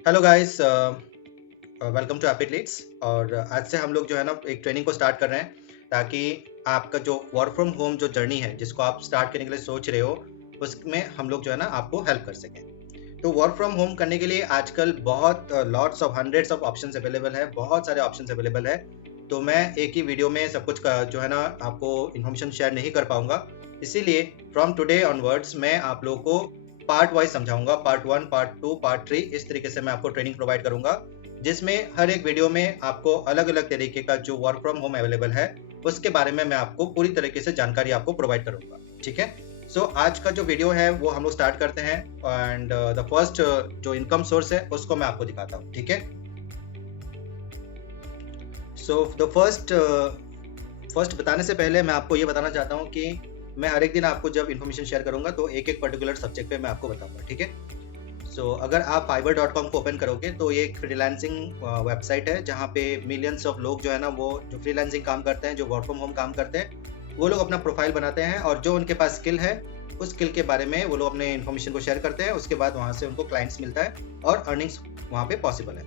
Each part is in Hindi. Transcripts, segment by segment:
Hello guys, welcome to epic leads. और आज से हम लोग जो है ना एक ट्रेनिंग को स्टार्ट कर रहे हैं, ताकि आपका जो वर्क फ्रॉम होम जो जर्नी है जिसको आप स्टार्ट करने के लिए सोच रहे हो, उसमें हम लोग जो है ना आपको हेल्प कर सकें। तो वर्क फ्रॉम होम करने के लिए आजकल बहुत lots of hundreds of options available है, बहुत सारे ऑप्शंस अवेलेबल है। तो मैं एक ही वीडियो में सब कुछ का जो है ना आपको इन्फॉर्मेशन शेयर नहीं कर पाऊंगा। इसीलिए फ्रॉम टुडे ऑनवर्ड्स मैं आप लोगों को पार्ट वाइज समझाऊंगा, पार्ट 1, पार्ट 2, पार्ट 3, इस तरीके से मैं आपको ट्रेनिंग प्रोवाइड करूंगा, जिसमें हर एक वीडियो में आपको अलग अलग तरीके का जो वर्क फ्रॉम होम अवेलेबल है उसके बारे में मैं आपको पूरी तरीके से जानकारी आपको प्रोवाइड करूंगा। ठीक है। सो आज का जो वीडियो है वो हम लोग स्टार्ट करते हैं। एंड द फर्स्ट जो इनकम सोर्स है उसको मैं आपको दिखाता हूँ। ठीक है। सो द फर्स्ट बताने से पहले मैं आपको ये बताना चाहता हूँ कि मैं हर एक दिन आपको जब इन्फॉर्मेशन शेयर करूंगा तो एक एक पर्टिकुलर सब्जेक्ट पे मैं आपको बताऊंगा। ठीक है। सो अगर आप fiverr.com को ओपन करोगे तो ये एक फ्रीलांसिंग वेबसाइट है, जहाँ पे मिलियंस ऑफ लोग जो है ना वो जो फ्रीलांसिंग काम करते हैं, जो वर्क फ्रॉम होम काम करते हैं, वो लोग अपना प्रोफाइल बनाते हैं और जो उनके पास स्किल है उस स्किल के बारे में वो लोग अपने इन्फॉर्मेशन को शेयर करते हैं। उसके बाद वहाँ से उनको क्लाइंट्स मिलता है और अर्निंग्स वहाँ पे पॉसिबल है।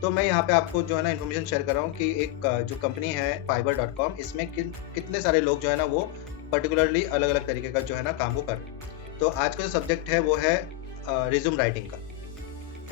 तो मैं यहाँ पे आपको जो है ना इन्फॉर्मेशन शेयर कर रहा हूँ कि एक जो कंपनी है fiverr.com, इसमें कितने सारे लोग जो है ना वो पर्टिकुलरली अलग अलग तरीके का जो है ना काम को कर रहे हैं। तो आज का जो सब्जेक्ट है वो है रिज्यूम राइटिंग का।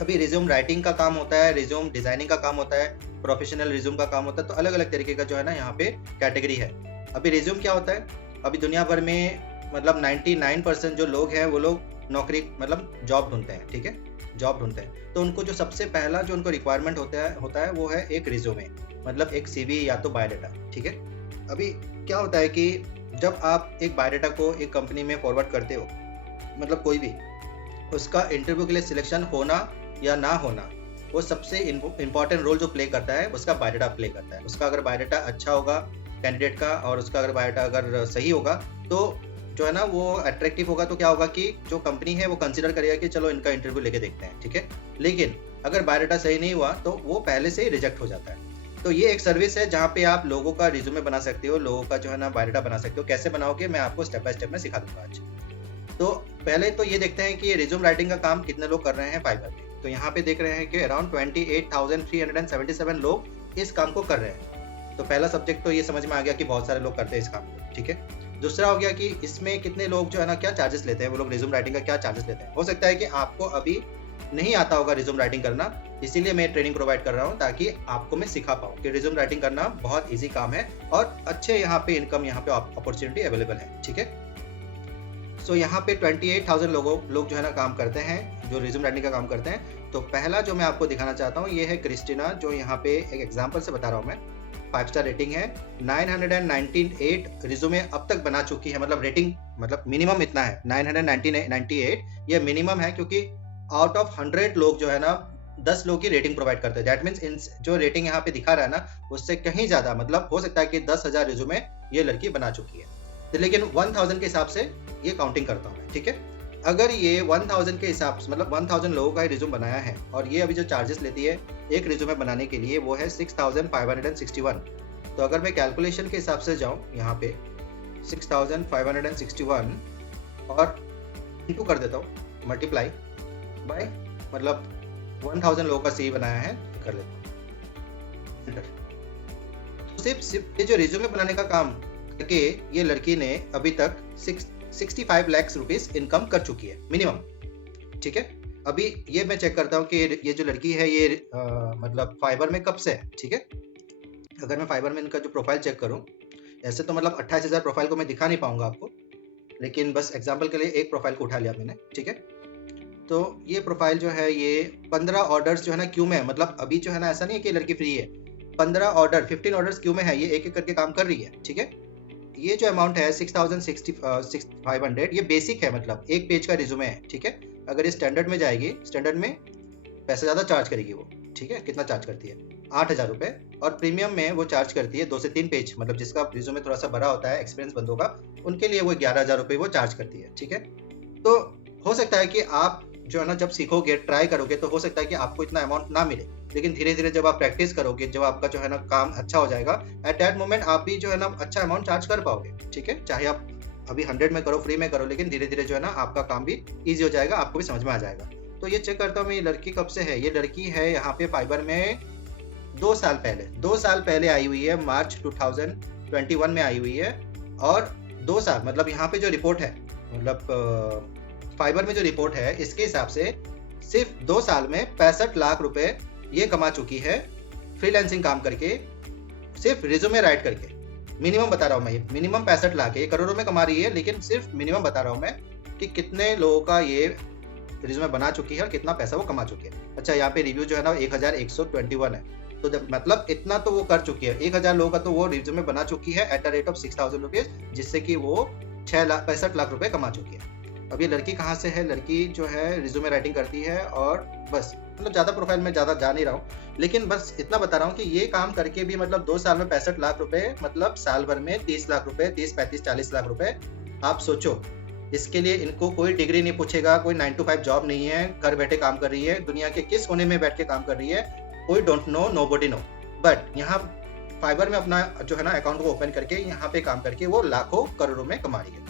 अभी रिज्यूम राइटिंग का काम होता है, रिज्यूम डिजाइनिंग का काम होता है, प्रोफेशनल रिज्यूम का काम होता है। तो अलग अलग तरीके का जो है ना यहाँ पे कैटेगरी है। अभी रिज्यूम क्या होता है, अभी दुनिया भर में मतलब 99% जो लोग हैं वो लोग नौकरी मतलब जॉब ढूंढते हैं। ठीक है, जॉब ढूंढते हैं। तो उनको जो सबसे पहला जो उनको रिक्वायरमेंट होता है वो है एक रिज्यूमे, मतलब एक सीवी या तो बायोडाटा। ठीक है। अभी क्या होता है कि जब आप एक बायोडाटा को एक कंपनी में फॉरवर्ड करते हो, मतलब कोई भी, उसका इंटरव्यू के लिए सिलेक्शन होना या ना होना, वो सबसे इम्पोर्टेंट रोल जो प्ले करता है उसका बायोडाटा प्ले करता है। उसका अगर बायोडाटा अच्छा होगा कैंडिडेट का, और उसका अगर बायोडाटा अगर सही होगा, तो जो है ना वो अट्रैक्टिव होगा। तो क्या होगा कि जो कंपनी है वो कंसिडर करेगा कि चलो इनका इंटरव्यू लेके देखते हैं। ठीक है। लेकिन अगर बायोडाटा सही नहीं हुआ तो वो पहले से ही रिजेक्ट हो जाता है। तो ये एक सर्विस है जहाँ पे आप लोगों का रिज्यूमे बना सकते हो, लोगों का जो है ना बायोडाटा बना सकते हो। कैसे बनाओगे मैं आपको स्टेप बाय स्टेप में सिखा दूंगा आज। तो पहले तो ये देखते हैं कि रिज्यूम राइटिंग का काम कितने लोग कर रहे हैं फाइवर में। तो यहाँ पे देख रहे हैं कि अराउंड 28,377 लोग इस काम को कर रहे हैं। तो पहला सब्जेक्ट तो ये समझ में आ गया कि बहुत सारे लोग करते हैं इस काम को। ठीक है। दूसरा हो गया कि इसमें कितने लोग जो है ना क्या चार्जेस लेते हैं, वो लोग रिज्यूम राइटिंग का क्या चार्जेस लेते हैं। हो सकता है कि आपको अभी नहीं आता होगा रिज्यूम राइटिंग करना, इसीलिए मैं ट्रेनिंग प्रोवाइड कर रहा हूँ ताकि आपको मैं सिखा पाऊँ कि रिज्यूम राइटिंग करना बहुत ईजी काम है और अच्छे यहाँ पे इनकम, यहाँ पे अपॉर्चुनिटी अवेलेबल है। ठीक है। सो यहाँ पे 28,000 लोग जो है ना काम करते हैं, जो रिज्यूम राइटिंग का काम करते हैं। तो पहला जो मैं आपको दिखाना चाहता हूँ ये है क्रिस्टीना, जो यहाँ पे एक एग्जांपल से बता रहा हूँ मैं। 5 स्टार रेटिंग है, 998 रिज्यूमे अब तक बना चुकी है। मतलब रेटिंग मतलब मिनिमम इतना है 998, ये मिनिमम है, क्योंकि आउट ऑफ 100 लोग जो है ना 10 लोग की रेटिंग प्रोवाइड करते हैं। दैट मीन्स जो रेटिंग यहाँ पे दिखा रहा है ना उससे कहीं ज्यादा, मतलब हो सकता है कि 10,000 रिज्यूमे ये लड़की बना चुकी है। तो लेकिन 1000 के हिसाब से ये काउंटिंग करता हूँ मैं। ठीक है। अगर ये 1000 के हिसाब से मतलब 1000 लोगों का रिज्यूम बनाया है, और ये अभी जो चार्जेस लेती है एक रिज्यूमे बनाने के लिए वो है 6561। तो अगर मैं कैलकुलेशन के हिसाब से जाऊँ यहाँ पे 6561 और इंटू कर देता हूँ, मल्टीप्लाई बाय, मतलब 1000 लोगों का सी बनाया है, कर लेता हूँ। तो सिर्फ ये जो रिज्यूमे बनाने का काम करके ये लड़की ने अभी तक 65 लाख रुपीस इनकम कर चुकी है मिनिमम। ठीक है। अभी ये मैं चेक करता हूँ कि ये जो लड़की है ये मतलब फाइबर में कब से है। ठीक है। अगर मैं फाइबर में इनका जो प्रोफाइल चेक करूँ, ऐसे तो मतलब 28,000 प्रोफाइल को मैं दिखा नहीं पाऊंगा आपको, लेकिन बस एग्जाम्पल के लिए एक प्रोफाइल को उठा लिया मैंने। ठीक है। तो ये प्रोफाइल जो है ये 15 ऑर्डर्स जो है ना क्यू में है। मतलब अभी जो है ना ऐसा नहीं है कि लड़की फ्री है, 15 ऑर्डर्स क्यू में है, ये एक एक करके काम कर रही है। ठीक है। ये जो अमाउंट है 6,500 ये बेसिक है, मतलब एक पेज का रिज्यूमे है। ठीक है। अगर ये स्टैंडर्ड में जाएगी, स्टैंडर्ड में पैसा ज़्यादा चार्ज करेगी वो। ठीक है। कितना चार्ज करती है? 8,000 रुपये। और प्रीमियम में वो चार्ज करती है 2 से 3 पेज, मतलब जिसका रिज्यूमे थोड़ा सा बड़ा होता है एक्सपीरियंस बंदों का, उनके लिए वो 11,000 रुपये वो चार्ज करती है। ठीक है। तो हो सकता है कि आप जो है ना जब सीखोगे, ट्राई करोगे, तो हो सकता है कि आपको इतना अमाउंट ना मिले, लेकिन धीरे धीरे जब आप प्रैक्टिस करोगे, जब आपका जो है ना काम अच्छा हो जाएगा, एट दैट मोमेंट आप भी जो है ना अच्छा अमाउंट चार्ज कर पाओगे। ठीक है। चाहे आप अभी 100 में करो, फ्री में करो, लेकिन धीरे धीरे जो है ना आपका काम भी ईजी हो जाएगा, आपको भी समझ में आ जाएगा। तो ये चेक करता हूँ मैं, ये लड़की कब से है। ये लड़की है यहाँ पे फाइबर में 2 साल पहले आई हुई है, मार्च 2021 में आई हुई है। और 2 साल मतलब यहाँ पे जो रिपोर्ट है, मतलब फाइबर में जो रिपोर्ट है, इसके हिसाब से सिर्फ 2 साल में 65 लाख रुपए ये कमा चुकी है फ्रीलांसिंग काम करके, सिर्फ रिज्यूमे राइट करके। मिनिमम बता रहा हूँ मैं, मिनिमम 65 लाख है। ये करोड़ों में कमा रही है, लेकिन सिर्फ मिनिमम बता रहा हूँ मैं कि कितने लोगों का ये रिज्यूमे बना चुकी है और कितना पैसा वो कमा चुकी है। अच्छा, यहाँ पे रिव्यू जो है ना 1121 है, तो जब मतलब इतना तो वो कर चुकी है। 1000 लोगों का तो वो रिज्यूमे बना चुकी है at the rate of 6000 rupees, जिससे कि वो 65 लाख रुपए कमा चुकी है। अब ये लड़की कहाँ से है? लड़की जो है रिज्यूमे राइटिंग करती है, और बस मतलब ज़्यादा प्रोफाइल में ज़्यादा जा नहीं रहा हूँ, लेकिन बस इतना बता रहा हूँ कि ये काम करके भी मतलब 2 साल में 65 लाख रुपए, मतलब साल भर में 30 लाख रुपए, 30, 35, 40 लाख रुपए। आप सोचो, इसके लिए इनको कोई डिग्री नहीं पूछेगा, कोई 9 to 5 जॉब नहीं है, घर बैठे काम कर रही है, दुनिया के किस कोने में बैठ के काम कर रही है, कोई don't know, nobody know. But यहाँ फाइबर में अपना जो है ना अकाउंट को ओपन करके यहाँ पे काम करके वो लाखों करोड़ों में कमा रही है।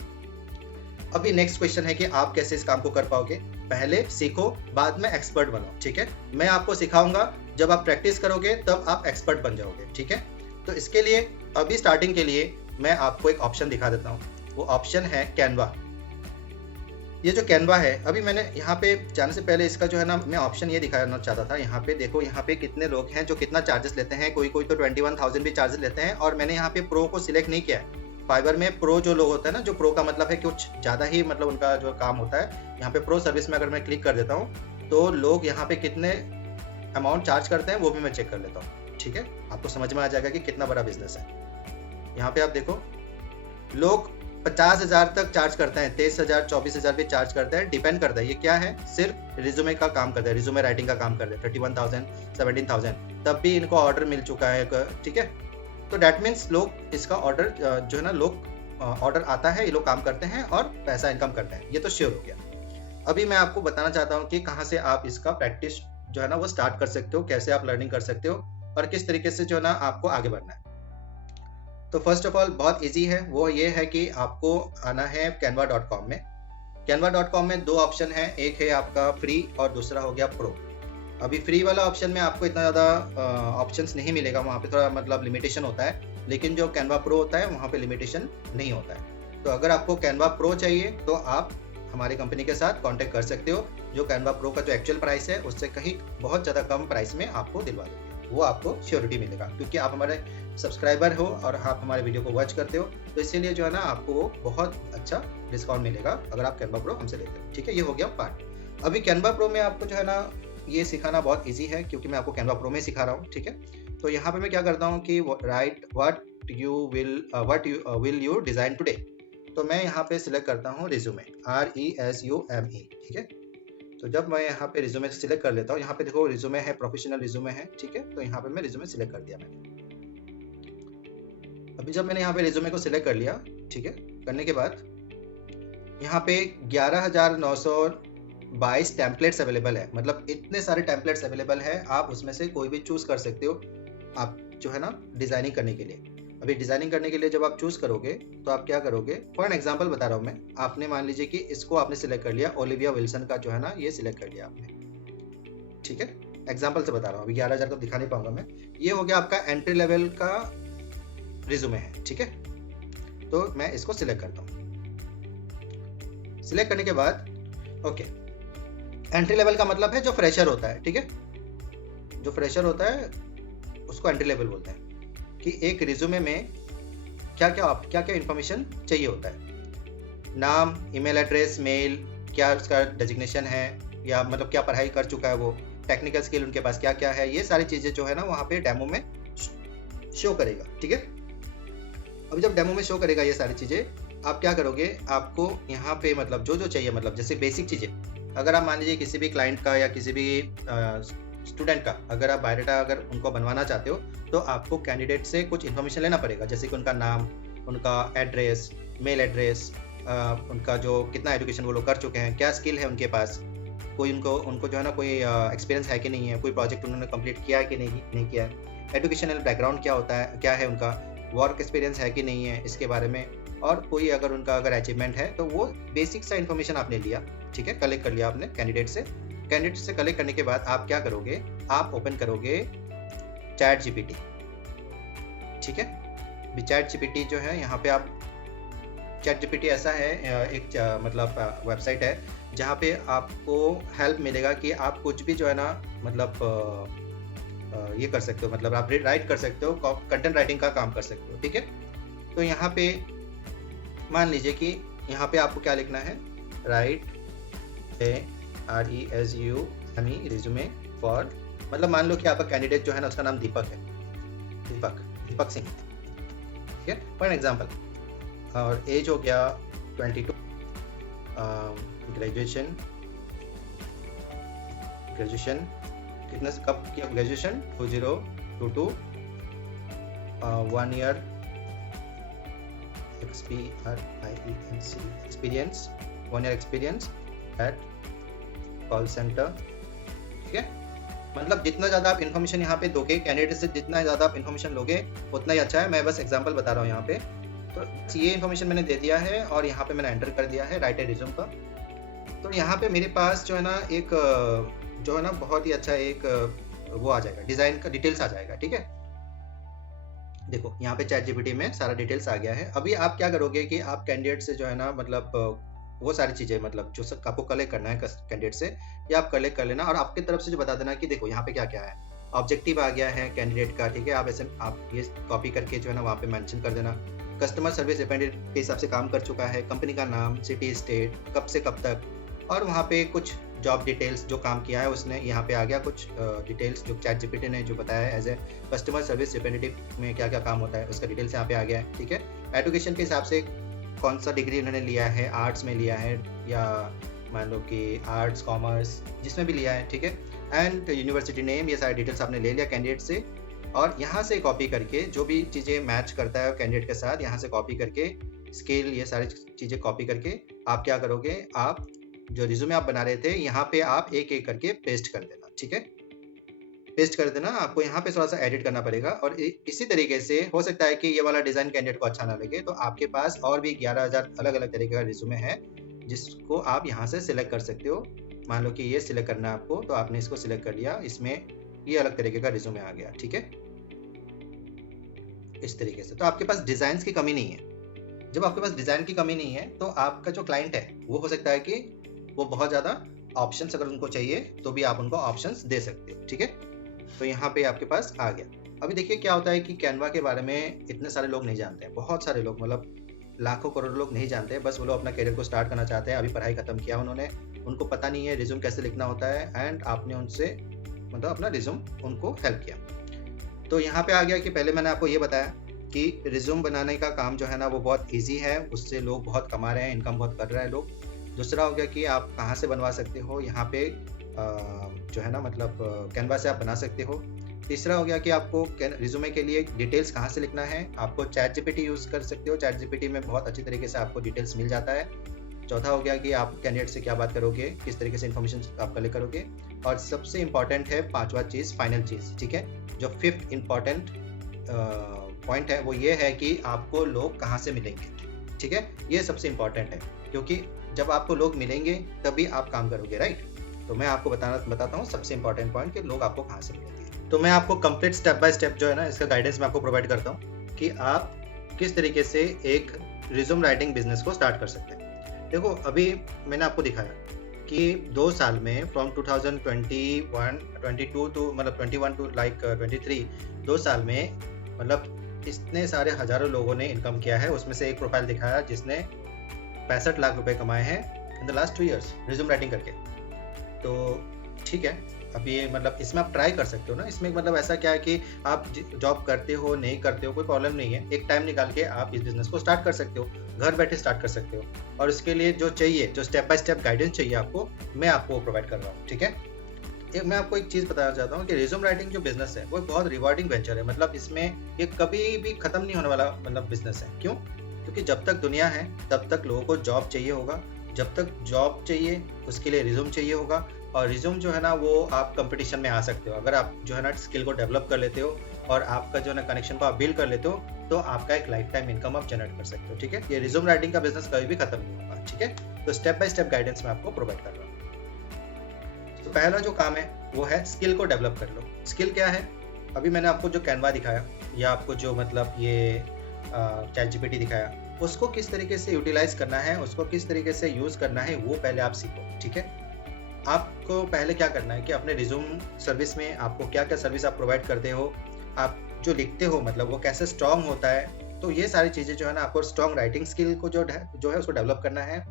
अभी नेक्स्ट क्वेश्चन है कि आप कैसे इस काम को कर पाओगे। पहले सीखो, बाद में एक्सपर्ट बनो, ठीक है। मैं आपको सिखाऊंगा, जब आप प्रैक्टिस करोगे तब आप एक्सपर्ट बन जाओगे, ठीक है। तो इसके लिए अभी स्टार्टिंग के लिए मैं आपको एक ऑप्शन दिखा देता हूँ। वो ऑप्शन है कैनवा। ये जो कैनवा है, अभी मैंने यहाँ पे जाने से पहले इसका जो है ना मैं ऑप्शन ये दिखाना चाहता था। यहाँ पे देखो, यहाँ पे कितने लोग हैं जो कितना चार्जेस लेते हैं। कोई कोई तो 21,000 भी चार्जेस लेते हैं, और मैंने यहाँ पे प्रो को सिलेक्ट नहीं किया है। फाइबर में प्रो जो लोग होते हैं ना, जो प्रो का मतलब है कुछ ज़्यादा ही मतलब उनका जो काम होता है। यहाँ पे प्रो सर्विस में अगर मैं क्लिक कर देता हूँ तो लोग यहाँ पे कितने अमाउंट चार्ज करते हैं वो भी मैं चेक कर लेता हूँ, ठीक है। आपको समझ में आ जाएगा कि कितना बड़ा बिजनेस है। यहाँ पे आप देखो, लोग 50,000 तक चार्ज करते हैं, 23,000, 24,000 भी चार्ज करते हैं, डिपेंड करता है। ये क्या है? सिर्फ रिज्यूमे का काम करते हैं, रिज्यूमे राइटिंग का काम करते हैं। 31,000, 17,000 तब भी इनको ऑर्डर मिल चुका है, ठीक है। तो डैट मीन्स लोग इसका ऑर्डर जो है ना, लोग ऑर्डर आता है, ये लोग काम करते हैं और पैसा इनकम करते हैं। ये तो श्योर हो गया। अभी मैं आपको बताना चाहता हूँ कि कहाँ से आप इसका प्रैक्टिस जो है ना वो स्टार्ट कर सकते हो, कैसे आप लर्निंग कर सकते हो, और किस तरीके से जो है ना आपको आगे बढ़ना है। तो फर्स्ट ऑफ ऑल बहुत इजी है, वो ये है कि आपको आना है canva.com में। canva.com में 2 ऑप्शन है, एक है आपका फ्री और दूसरा हो गया प्रो। अभी फ्री वाला ऑप्शन में आपको इतना ज़्यादा ऑप्शंस नहीं मिलेगा, वहाँ पे थोड़ा मतलब लिमिटेशन होता है, लेकिन जो कैनवा प्रो होता है वहाँ पे लिमिटेशन नहीं होता है। तो अगर आपको कैनवा प्रो चाहिए तो आप हमारी कंपनी के साथ कांटेक्ट कर सकते हो, जो कैनवा प्रो का जो एक्चुअल प्राइस है उससे कहीं बहुत ज़्यादा कम प्राइस में आपको दिलवा देंगे। वो आपको श्योरिटी मिलेगा, क्योंकि आप हमारे सब्सक्राइबर हो और आप हमारे वीडियो को वॉच करते हो, तो इसीलिए जो है ना आपको वो बहुत अच्छा डिस्काउंट मिलेगा अगर आप कैनवा प्रो हमसे लेते हो, ठीक है। ये हो गया पार्ट। अभी कैनवा प्रो में आपको जो है ना ये सिखाना बहुत इजी है, क्योंकि मैं आपको कैनवा प्रो में सिखा रहा हूँ, ठीक है। तो यहाँ पे मैं क्या करता हूँ कि right what will you design today. तो मैं यहाँ पे सिलेक्ट करता हूँ रिज्यूमे, RESUME, ठीक है। तो जब मैं यहाँ पे रिज्यूमे सिलेक्ट कर लेता हूँ, यहाँ पे देखो रिज्यूमे है, प्रोफेशनल रिज्यूमे है, ठीक है। तो यहाँ पे मैं रिज्यूमे सिलेक्ट कर दिया मैंने। अभी जब मैंने यहाँ पे रिज्यूमे को सिलेक्ट कर लिया, ठीक है, करने के बाद यहाँ पे 11,922 टेम्पलेट्स अवेलेबल है। मतलब इतने सारे टेम्पलेट्स अवेलेबल है, आप उसमें से कोई भी चूज कर सकते हो आप जो है ना डिजाइनिंग करने के लिए। अभी डिजाइनिंग करने के लिए जब आप चूज करोगे तो आप क्या करोगे, फॉर एन एग्जांपल बता रहा हूँ मैं। आपने मान लीजिए कि इसको आपने सिलेक्ट कर लिया, ओलिविया विल्सन का जो है ना ये सिलेक्ट कर लिया आपने, ठीक है। एग्जांपल से बता रहा हूँ, अभी 11,000 तो दिखा नहीं पाऊंगा मैं। ये हो गया आपका एंट्री लेवल का रिज्यूमे है, ठीक है। तो मैं इसको सिलेक्ट करता हूँ। सिलेक्ट करने के बाद ओके, एंट्री लेवल का मतलब है जो फ्रेशर होता है, ठीक है। जो फ्रेशर होता है उसको एंट्री लेवल बोलते हैं, कि एक रिज्यूमे में क्या क्या इंफॉर्मेशन चाहिए होता है। नाम, ईमेल एड्रेस, मेल, क्या उसका डेजिग्नेशन है, या मतलब क्या पढ़ाई कर चुका है वो, टेक्निकल स्किल उनके पास क्या क्या है, ये सारी चीजें जो है ना वहाँ पे डेमो में शो करेगा, ठीक है। अब जब डेमो में शो करेगा ये सारी चीजें, आप क्या करोगे, आपको यहाँ पे मतलब जो चाहिए, मतलब जैसे बेसिक चीजें, अगर आप मान लीजिए किसी भी क्लाइंट का या किसी भी स्टूडेंट का अगर आप बायोडाटा अगर उनको बनवाना चाहते हो, तो आपको कैंडिडेट से कुछ इन्फॉर्मेशन लेना पड़ेगा, जैसे कि उनका नाम, उनका एड्रेस, मेल एड्रेस, उनका जो कितना एजुकेशन वो लोग कर चुके हैं, क्या स्किल है उनके पास, कोई उनको जो है ना कोई एक्सपीरियंस है कि नहीं है, कोई प्रोजेक्ट उन्होंने कंप्लीट किया है कि नहीं किया है, एजुकेशनल बैकग्राउंड क्या है उनका, वर्क एक्सपीरियंस है कि नहीं है इसके बारे में, और कोई अगर उनका अगर अचीवमेंट है तो वो बेसिक सा इन्फॉर्मेशन आपने लिया, ठीक है, कलेक्ट कर लिया आपने कैंडिडेट से। कैंडिडेट से कलेक्ट करने के बाद आप क्या करोगे, आप ओपन करोगे चैट जीपीटी, ठीक है। चैट जीपीटी जो है यहाँ पे आप, चैट जीपीटी ऐसा है एक मतलब वेबसाइट है जहाँ पे आपको हेल्प मिलेगा कि आप कुछ भी जो है ना मतलब ये कर सकते हो, मतलब आप राइट कर सकते हो, कंटेंट राइटिंग का काम कर सकते हो, ठीक है। तो यहाँ पे मान लीजिए कि यहाँ पे आपको क्या लिखना है, राइट RESUME रिज्यूमे फॉर, मतलब मान लो कि आपका कैंडिडेट जो है ना उसका नाम दीपक है, दीपक सिंह, ठीक है, फॉर एग्जाम्पल। और एज हो गया 22, ग्रेजुएशन कितने से कब किया graduation, 2022, 1 year experience, 1 year experience eight call centre, ठीक है। मतलब जितना ज़्यादा आप इन्फॉर्मेशन यहाँ पे दोगे कैंडिडेट से, जितना ज़्यादा आप इन्फॉर्मेशन लोगे उतना ही अच्छा है। मैं बस एग्जांपल बता रहा हूँ यहाँ पे। तो ये इन्फॉर्मेशन मैंने दे दिया है और यहाँ पे मैंने एंटर कर दिया है राइट ए रिज्यूम का। तो यहाँ पे मेरे पास जो है ना एक जो है ना बहुत ही अच्छा एक वो आ जाएगा, डिज़ाइन का डिटेल्स आ जाएगा, ठीक है। देखो यहाँ पे चैट जीपीटी में सारा डिटेल्स आ गया है। अभी आप क्या करोगे कि आप कैंडिडेट से जो है ना मतलब वो सारी चीज़ें मतलब जो सब आपको कलेक्ट करना है कैंडिडेट से, या आप कलेक्ट कर लेना और आपकी तरफ से जो बता देना कि देखो यहाँ पे क्या क्या है। ऑब्जेक्टिव आ गया है कैंडिडेट का, ठीक है। आप ऐसे आप ये कॉपी करके जो है ना वहाँ पे मेंशन कर देना। कस्टमर सर्विस डिपेंडेंट के हिसाब से काम कर चुका है, कंपनी का नाम, सिटी, स्टेट, कब से कब तक, और वहाँ पे कुछ जॉब डिटेल्स जो काम किया है उसने, यहाँ पे आ गया कुछ डिटेल्स जो चैट जीपीटी ने जो बताया है as a customer service representative में क्या क्या काम होता है, उसका डिटेल्स यहाँ पे आ गया है, ठीक है। एजुकेशन के हिसाब से कौन सा डिग्री उन्होंने लिया है, आर्ट्स में लिया है या मान लो कि आर्ट्स कॉमर्स जिसमें भी लिया है, ठीक है। एंड यूनिवर्सिटी नेम, ये सारे डिटेल्स आपने ले लिया कैंडिडेट से, और यहाँ से कॉपी करके जो भी चीज़ें मैच करता है कैंडिडेट के साथ, यहाँ से कॉपी करके स्केल, ये सारी चीज़ें कॉपी करके आप क्या करोगे, आप जो रिज्यूमे आप बना रहे थे यहाँ पे आप एक एक करके पेस्ट कर देना, ठीक है। पेस्ट कर देना, आपको यहाँ पे थोड़ा सा एडिट करना पड़ेगा। और इसी तरीके से हो सकता है कि ये वाला डिज़ाइन कैंडिडेट को अच्छा ना लगे, तो आपके पास और भी 11,000 अलग अलग तरीके का रिज्यूमे है जिसको आप यहाँ से सिलेक्ट कर सकते हो। मान लो कि ये सिलेक्ट करना है आपको, तो आपने इसको सिलेक्ट कर लिया, इसमें ये अलग तरीके का रिज्यूमे आ गया, ठीक है, इस तरीके से। तो आपके पास डिज़ाइन की कमी नहीं है। जब आपके पास डिज़ाइन की कमी नहीं है तो आपका जो क्लाइंट है वो हो सकता है कि वो बहुत ज़्यादा ऑप्शंस अगर उनको चाहिए तो भी आप उनको ऑप्शंस दे सकते हो, ठीक है। तो यहाँ पे आपके पास आ गया। अभी देखिए क्या होता है कि कैनवा के बारे में इतने सारे लोग नहीं जानते हैं, बहुत सारे लोग, मतलब लाखों करोड़ों लोग नहीं जानते हैं। बस वो लोग अपना करियर को स्टार्ट करना चाहते हैं, अभी पढ़ाई खत्म किया उन्होंने, उनको पता नहीं है रिज्यूम कैसे लिखना होता है, एंड आपने उनसे मतलब अपना रिज्यूम उनको हेल्प किया। तो यहाँ पे आ गया कि पहले मैंने आपको ये बताया कि रिज्यूम बनाने का काम जो है ना वो बहुत ईजी है, उससे लोग बहुत कमा रहे हैं, इनकम बहुत कर रहे हैं लोग। दूसरा हो गया कि आप कहाँ से बनवा सकते हो, यहाँ पे जो है ना मतलब कैनवा से आप बना सकते हो। तीसरा हो गया कि आपको रिज्यूमे के लिए डिटेल्स कहाँ से लिखना है, आपको चैट जीपीटी यूज़ कर सकते हो, चैट जीपीटी में बहुत अच्छी तरीके से आपको डिटेल्स मिल जाता है। चौथा हो गया कि आप कैंडिडेट से क्या बात करोगे, किस तरीके से इन्फॉर्मेशन आप कलेक्ट करोगे। और सबसे इम्पॉर्टेंट है पांचवा चीज़, फाइनल चीज़, ठीक है, जो फिफ्थ इम्पॉर्टेंट पॉइंट है वो ये है कि आपको लोग कहाँ से मिलेंगे, ठीक है। ये सबसे इम्पॉर्टेंट है, क्योंकि जब आपको लोग मिलेंगे तभी आप काम करोगे, राइट। तो मैं आपको बताता हूँ सबसे इम्पॉर्टेंट पॉइंट कि लोग आपको कहाँ से मिलेंगे। तो मैं आपको कंप्लीट स्टेप बाय स्टेप जो है ना इसका गाइडेंस मैं आपको प्रोवाइड करता हूँ कि आप किस तरीके से एक रिज्यूम राइटिंग बिजनेस को स्टार्ट कर सकते हैं। देखो अभी मैंने आपको दिखाया कि 2 साल में फ्रॉम 2022 टू मतलब 21 टू लाइक 23, 2 साल में मतलब इतने सारे हजारों लोगों ने इनकम किया है। उसमें से एक प्रोफाइल दिखाया जिसने 65 लाख रुपए कमाए हैं in the last 2 years resume writing करके। तो ठीक है, अभी मतलब इसमें आप ट्राई कर सकते हो ना। इसमें मतलब ऐसा क्या है कि आप जॉब करते हो नहीं करते हो कोई प्रॉब्लम नहीं है, एक टाइम निकाल के आप इस बिजनेस को स्टार्ट कर सकते हो, घर बैठे स्टार्ट कर सकते हो। और इसके लिए जो चाहिए, जो स्टेप बाय स्टेप गाइडेंस चाहिए आपको, मैं आपको प्रोवाइड कर रहा हूँ, ठीक है। मैं आपको एक चीज़ बताना चाहता हूँ कि रिज्यूम राइटिंग जो बिजनेस है वो बहुत रिवॉर्डिंग वेंचर है। मतलब इसमें ये कभी भी खत्म नहीं होने वाला मतलब बिजनेस है। क्यों? क्योंकि जब तक दुनिया है तब तक लोगों को जॉब चाहिए होगा, जब तक जॉब चाहिए उसके लिए रिज्यूम चाहिए होगा। और रिज्यूम जो है ना वो आप कंपटीशन में आ सकते हो अगर आप जो है ना स्किल को डेवलप कर लेते हो और आपका जो है ना कनेक्शन को आप बिल्ड कर लेते हो, तो आपका एक लाइफ टाइम इनकम आप जनरेट कर सकते हो, ठीक है। ये रिज्यूम राइटिंग का बिजनेस कभी भी खत्म नहीं होगा, ठीक है। तो स्टेप बाय स्टेप गाइडेंस मैं आपको प्रोवाइड कर रहा हूँ। तो पहला जो काम है वो है स्किल को डेवलप कर लो। स्किल क्या है? अभी मैंने आपको जो कैनवा दिखाया या आपको जो मतलब ये चैट जीपीटी दिखाया, उसको किस तरीके से यूटिलाइज करना है, उसको किस तरीके से यूज करना है, वो पहले आप सीखो। ठीक है, आपको पहले क्या करना है कि अपने रिज्यूम सर्विस में आपको क्या क्या सर्विस आप प्रोवाइड करते हो, आप जो लिखते हो मतलब वो कैसे स्ट्रांग होता है, तो ये सारी चीज़ें जो है ना आपको स्ट्रांग राइटिंग स्किल को जो है उसको डेवलप करना है।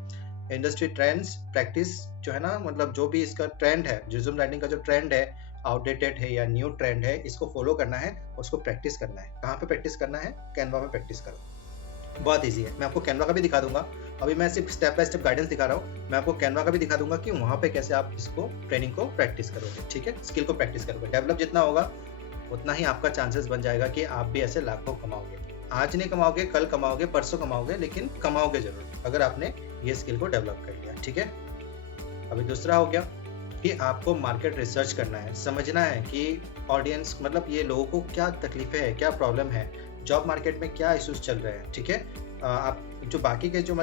इंडस्ट्री ट्रेंड्स प्रैक्टिस जो है ना, मतलब जो भी इसका ट्रेंड है, रिज्यूम राइटिंग का जो ट्रेंड है, आउटडेटेड है या न्यू ट्रेंड है, इसको फॉलो करना है, उसको प्रैक्टिस करना है। कहाँ पे प्रैक्टिस करना है? कैनवा में प्रैक्टिस करो। बहुत ईजी है, मैं आपको कैनवा का भी दिखा दूंगा। अभी मैं सिर्फ स्टेप बाय स्टेप गाइडेंस दिखा रहा हूँ, मैं आपको कैनवा का भी दिखा दूंगा कि वहाँ पे कैसे आप इसको ट्रेनिंग को प्रैक्टिस करोगे। ठीक है, स्किल को प्रैक्टिस करोगे। डेवलप जितना होगा उतना ही आपका चांसेस बन जाएगा कि आप भी ऐसे लाखों कमाओगे। आज नहीं कमाओगे, कल कमाओगे, परसों कमाओगे, लेकिन कमाओगे जरूर अगर आपने ये स्किल को डेवलप कर लिया। ठीक है, अभी दूसरा हो गया कि आपको मार्केट रिसर्च करना है, समझना है कि ऑडियंस मतलब ये लोगों को क्या तकलीफें है, क्या प्रॉब्लम है, जॉब मार्केट में क्या इश्यूज चल रहे हैं। ठीक है, आप जो बाकी के जो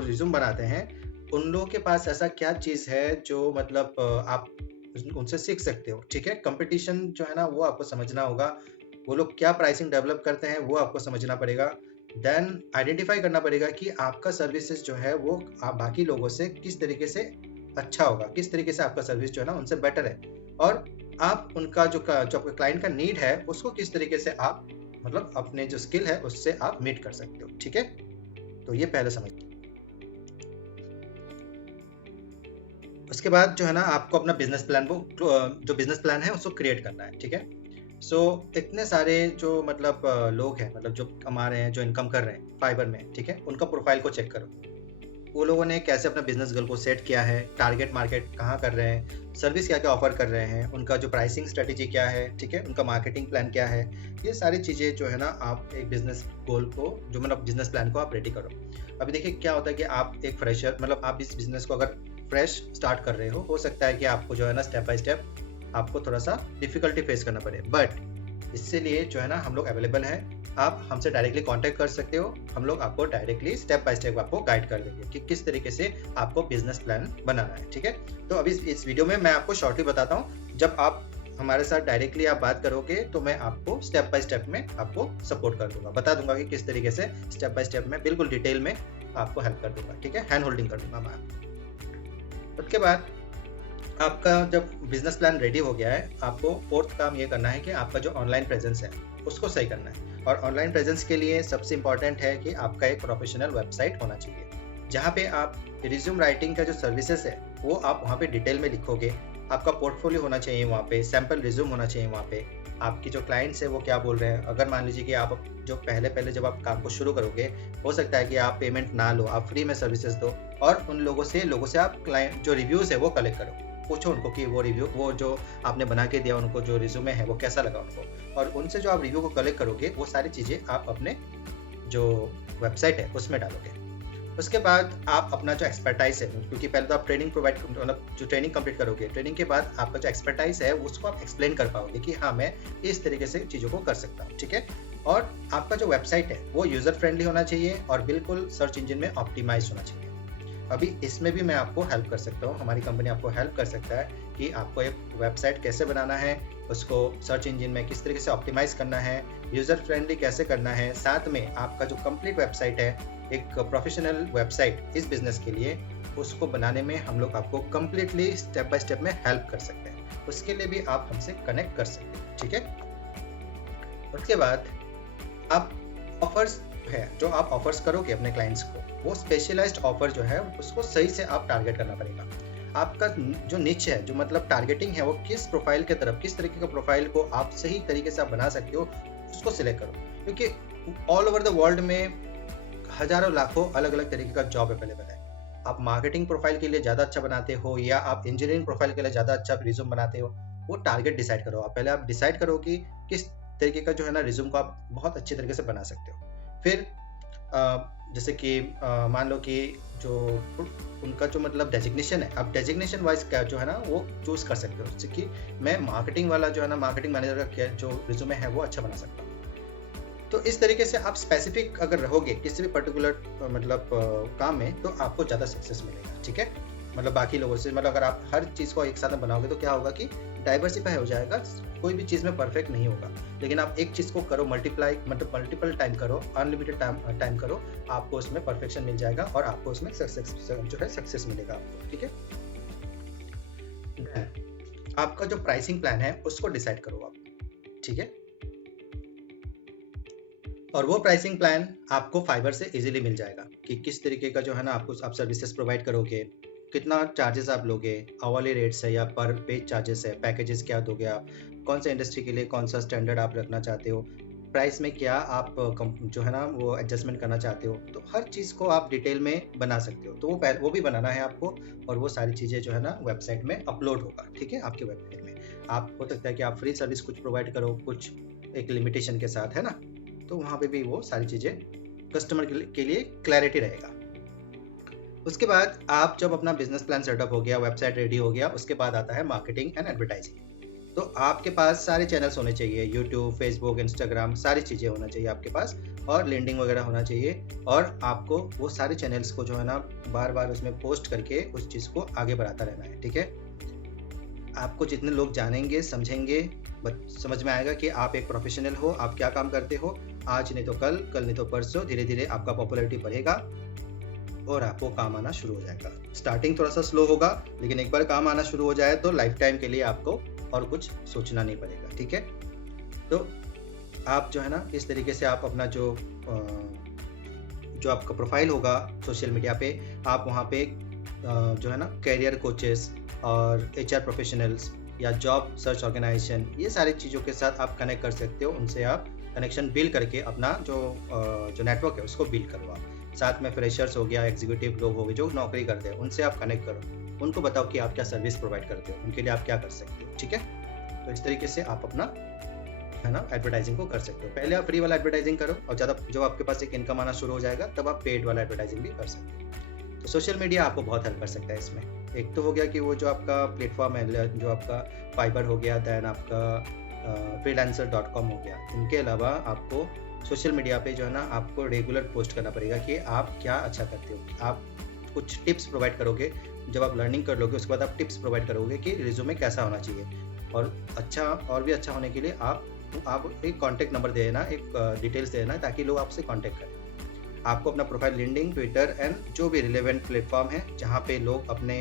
रिज्यूम बनाते हैं, उन लोगों के पास ऐसा क्या चीज़ है जो मतलब आप उनसे सीख सकते हो। ठीक है, कंपटीशन जो है ना वो आपको समझना होगा, वो लोग क्या प्राइसिंग डेवलप करते हैं वो आपको समझना पड़ेगा। देन आइडेंटिफाई करना पड़ेगा कि आपका सर्विसेज जो है वो आप बाकी लोगों से किस तरीके से अच्छा होगा, किस तरीके से आपका सर्विस जो है ना उनसे बेटर है, और आप उनका जो आपका क्लाइंट का नीड है उसको किस तरीके से आप मतलब अपने जो स्किल है उससे आप मीट कर सकते हो। ठीक है, तो ये पहले समझ। उसके बाद जो है ना आपको अपना बिजनेस प्लान जो बिजनेस प्लान है उसको क्रिएट करना है। ठीक है, सो इतने सारे जो मतलब लोग हैं, मतलब जो कमा रहे हैं, जो इनकम कर रहे हैं फाइबर में, ठीक है, उनका प्रोफाइल को चेक करो। वो लोगों ने कैसे अपना बिजनेस गोल को सेट किया है, टारगेट मार्केट कहाँ कर रहे हैं, सर्विस क्या क्या ऑफर कर रहे हैं, उनका जो प्राइसिंग स्ट्रेटेजी क्या है, ठीक है, उनका मार्केटिंग प्लान क्या है। ये सारी चीज़ें जो है ना आप एक बिजनेस गोल को जो मतलब बिजनेस प्लान को आप रेडी करो। अभी देखिए क्या होता है कि आप एक फ्रेशर मतलब आप इस बिजनेस को अगर फ्रेश स्टार्ट कर रहे हो सकता है कि आपको जो है ना स्टेप बाय स्टेप आपको थोड़ा सा डिफिकल्टी फेस करना पड़े, बट इससे लिए जो है ना हम लोग अवेलेबल हैं। आप हमसे डायरेक्टली कांटेक्ट कर सकते हो, हम लोग आपको डायरेक्टली स्टेप बाय स्टेप आपको गाइड कर देंगे कि किस तरीके से आपको बिजनेस प्लान बनाना है। ठीक है, तो अभी इस वीडियो में मैं आपको शॉर्टली बताता हूँ, जब आप हमारे साथ डायरेक्टली आप बात करोगे तो मैं आपको स्टेप बाय स्टेप में आपको सपोर्ट कर दूंगा, बता दूंगा कि किस तरीके से स्टेप बाय स्टेप में बिल्कुल डिटेल में आपको हेल्प कर दूंगा। ठीक है, हैंड होल्डिंग कर दूंगा मैं। उसके बाद आपका जब बिजनेस प्लान रेडी हो गया है, आपको फोर्थ काम ये करना है कि आपका जो ऑनलाइन प्रेजेंस है उसको सही करना है। और ऑनलाइन प्रेजेंस के लिए सबसे इम्पॉर्टेंट है कि आपका एक प्रोफेशनल वेबसाइट होना चाहिए, जहाँ पे आप रिज्यूम राइटिंग का जो सर्विसेज है वो आप वहाँ पे डिटेल में लिखोगे। आपका पोर्टफोलियो होना चाहिए वहाँ पे, सैम्पल रिज्यूम होना चाहिए वहाँ पे, आपकी जो क्लाइंट्स है वो क्या बोल रहे हैं। अगर मान लीजिए कि आप जो पहले जब आप काम को शुरू करोगे, हो सकता है कि आप पेमेंट ना लो, आप फ्री में सर्विसेज दो, और उन लोगों से आप क्लाइंट जो रिव्यूज़ है वो कलेक्ट करो, पूछो उनको कि वो जो आपने बना के दिया उनको जो रिज्यूमे है वो कैसा लगा उनको, और उनसे जो आप रिव्यू को कलेक्ट करोगे वो सारी चीज़ें आप अपने जो वेबसाइट है उसमें डालोगे। उसके बाद आप अपना जो एक्सपर्टाइज है, क्योंकि पहले तो आप ट्रेनिंग प्रोवाइड मतलब जो ट्रेनिंग कंप्लीट करोगे, ट्रेनिंग के बाद आपका जो एक्सपर्टाइज है उसको आप एक्सप्लेन कर पाओगे कि हाँ मैं इस तरीके से चीज़ों को कर सकता हूँ। ठीक है, और आपका जो वेबसाइट है वो यूज़र फ्रेंडली होना चाहिए और बिल्कुल सर्च इंजन में ऑप्टिमाइज होना चाहिए। अभी इसमें भी मैं आपको हेल्प कर सकता हूँ, हमारी कंपनी आपको हेल्प कर सकता है कि आपको एक वेबसाइट कैसे बनाना है, उसको सर्च इंजन में किस तरीके से ऑप्टिमाइज करना है, यूज़र फ्रेंडली कैसे करना है, साथ में आपका जो कंप्लीट वेबसाइट है, एक प्रोफेशनल वेबसाइट इस बिजनेस के लिए, उसको बनाने में हम लोग आपको कम्प्लीटली स्टेप बाय स्टेप में हेल्प कर सकते हैं। उसके लिए भी आप हमसे कनेक्ट कर सकते हैं। ठीक है, उसके बाद आप ऑफर्स है जो आप ऑफर्स करोगे अपने क्लाइंट्स को, वो स्पेशलाइज्ड ऑफर जो है उसको सही से आप टारगेट करना पड़ेगा। आपका जो निच है, जो मतलब टारगेटिंग है, वो किस प्रोफाइल के तरफ, किस तरीके का प्रोफाइल को आप सही तरीके से आप बना सकते हो उसको सिलेक्ट करो, क्योंकि ऑल ओवर द वर्ल्ड में हजारों लाखों अलग अलग तरीके का जॉब अवेलेबल है। आप मार्केटिंग प्रोफाइल के लिए ज़्यादा अच्छा बनाते हो या आप इंजीनियरिंग प्रोफाइल के लिए ज़्यादा अच्छा रिज्यूम बनाते हो, वो टारगेट डिसाइड करो। आप पहले आप डिसाइड करो कि किस तरीके का जो है ना रिज्यूम को आप बहुत अच्छे तरीके से बना सकते हो। फिर जैसे कि मान लो कि जो उनका जो मतलब डेजिग्नेशन है, आप डेजिग्नेशन वाइज क्या जो है ना वो चूज कर सकते हो, जैसे कि मैं मार्केटिंग वाला जो है ना मार्केटिंग मैनेजर का जो रिज्यूमे है वो अच्छा बना सकता हूँ। तो इस तरीके से आप स्पेसिफिक अगर रहोगे किसी भी पर्टिकुलर मतलब काम में, तो आपको ज़्यादा सक्सेस मिलेगा। ठीक है, मतलब बाकी लोगों से, मतलब अगर आप हर चीज़ को एक साथ में बनाओगे तो क्या होगा कि डाइवर्सिफाई हो जाएगा, कोई भी चीज़ में परफेक्ट नहीं होगा। लेकिन आप एक चीज़ को करो, मल्टीप्लाई मतलब मल्टीपल टाइम करो, अनलिमिटेड टाइम करो, आपको उसमें परफेक्शन मिल जाएगा और आपको उसमें सक्सेस मिलेगा आपको, ठीक है। आपका जो प्राइसिंग प्लान है उसको डिसाइड करो आप, ठीक है। और वो प्राइसिंग प्लान आपको फाइवर से इजीली मिल जाएगा कि किस तरीके का जो है ना आपको आप सर्विसेज प्रोवाइड करोगे, कितना चार्जेस आप लोगे, अवर्ली रेट्स है या पर पेज चार्जेस है, पैकेजेस क्या दोगे आप, कौन सा इंडस्ट्री के लिए कौन सा स्टैंडर्ड आप रखना चाहते हो, प्राइस में क्या आप जो है ना वो एडजस्टमेंट करना चाहते हो, तो हर चीज़ को आप डिटेल में बना सकते हो। तो वो भी बनाना है आपको, और वो सारी चीज़ें जो है ना वेबसाइट में अपलोड होगा, ठीक है, आपके वेबसाइट में। आप हो सकता है कि आप फ्री सर्विस कुछ प्रोवाइड करो, कुछ एक लिमिटेशन के साथ, है ना, तो वहाँ पे भी वो सारी चीज़ें कस्टमर के लिए क्लैरिटी रहेगा। उसके बाद आप जब अपना बिजनेस प्लान सेटअप हो गया, वेबसाइट रेडी हो गया, उसके बाद आता है मार्केटिंग एंड एडवर्टाइजिंग। तो आपके पास सारे चैनल्स होने चाहिए, यूट्यूब, फेसबुक, इंस्टाग्राम, सारी चीज़ें होना चाहिए आपके पास, और लिंक्डइन वगैरह होना चाहिए। और आपको वो सारे चैनल्स को जो है ना बार बार उसमें पोस्ट करके उस चीज़ को आगे बढ़ाता रहना है, ठीक है। आपको जितने लोग जानेंगे, समझेंगे, समझ में आएगा कि आप एक प्रोफेशनल हो, आप क्या काम करते हो, आज नहीं तो कल, कल नहीं तो परसों, धीरे धीरे आपका पॉपुलैरिटी बढ़ेगा और आपको काम आना शुरू हो जाएगा। स्टार्टिंग थोड़ा सा स्लो होगा, लेकिन एक बार काम आना शुरू हो जाए तो लाइफ टाइम के लिए आपको और कुछ सोचना नहीं पड़ेगा, ठीक है। तो आप जो है ना इस तरीके से आप अपना जो आपका प्रोफाइल होगा सोशल मीडिया पे, आप वहाँ पे जो है ना कैरियर कोचेस और HR प्रोफेशनल्स या जॉब सर्च ऑर्गेनाइजेशन, ये सारी चीज़ों के साथ आप कनेक्ट कर सकते हो। उनसे आप कनेक्शन बिल्ड करके अपना जो नेटवर्क है उसको बिल्ड करो आप। साथ में फ्रेशर्स हो गया, एग्जीक्यूटिव लोग हो गए जो नौकरी करते हैं, उनसे आप कनेक्ट करो, उनको बताओ कि आप क्या सर्विस प्रोवाइड करते हो, उनके लिए आप क्या कर सकते हो, ठीक है। तो इस तरीके से आप अपना है ना एडवर्टाइजिंग को कर सकते हो। पहले आप फ्री वाला एडवर्टाइजिंग करो, और ज़्यादा जब आपके पास एक इनकम आना शुरू हो जाएगा तब आप पेड वाला एडवर्टाइजिंग भी कर सकते हो। तो सोशल मीडिया आपको बहुत हेल्प कर सकता है इसमें। एक तो हो गया कि वो जो आपका प्लेटफॉर्म है, जो आपका फाइबर हो गया, देन आपका freelancer.com हो गया। इनके अलावा आपको सोशल मीडिया पे जो है ना आपको रेगुलर पोस्ट करना पड़ेगा कि आप क्या अच्छा करते हो। आप कुछ टिप्स प्रोवाइड करोगे, जब आप लर्निंग कर लोगे उसके बाद आप टिप्स प्रोवाइड करोगे कि रिज्यूमे कैसा होना चाहिए, और अच्छा और भी अच्छा होने के लिए आप एक कॉन्टैक्ट नंबर दे देना, एक डिटेल्स दे देना, ताकि लोग आपसे कॉन्टैक्ट करें। आपको अपना प्रोफाइल लिंक्डइन, ट्विटर एंड जो भी रिलेवेंट प्लेटफॉर्म है जहाँ पे लोग अपने